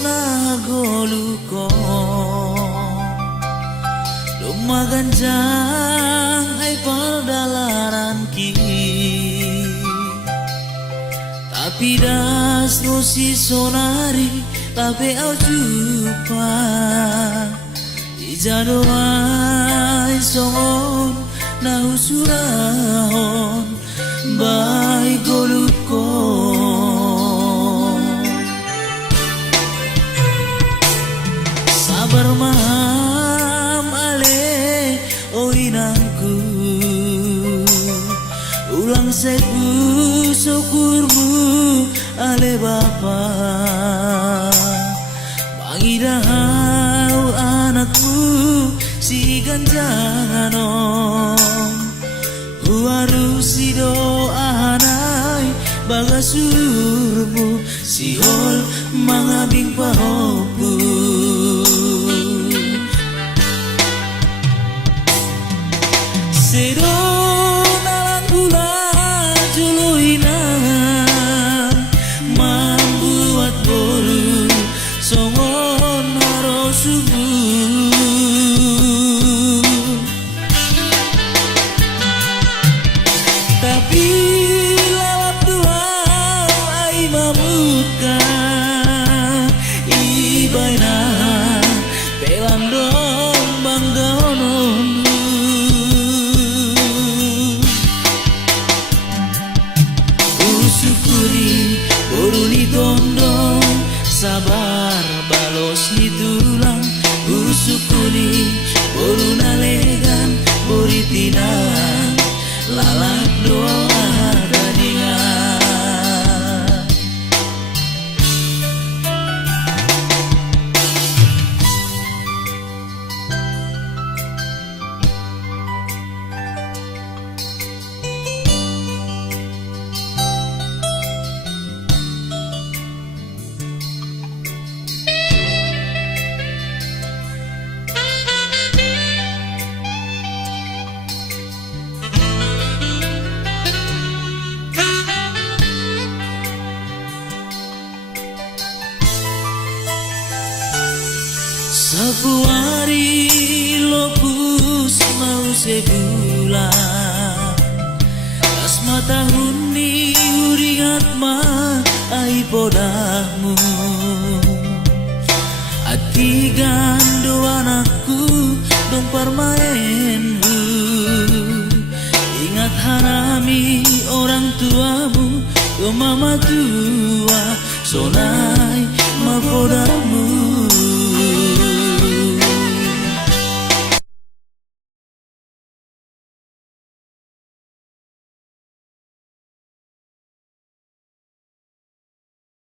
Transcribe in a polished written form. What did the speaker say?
sona goluko lumaganjang ay pardalaran ki tapi das no si sonari tapi au jupa ijado ay songon na usurahon bai goluko sabar maham ale o inangku ulang sebu syukurmu ale bapa mangidahau anakku si ganjanom huarusi doanai bagasurmu sihol mangabing pahopu sedo nalang gula juluhina membuat bolu songon harus subuh tapi lawat dua ai mamuka ibaina pelandong banggaonon syukuri baru ditondong sabar balos ditulang syukuri baru nalegan beri tinang lalak doa tadingan sapu hari lopus mau sebulan asma tahun ni uringat ma ai podahmu ati gando anakku dong permainmu ingat harami orang tuamu ke mama tua sonai ma podamu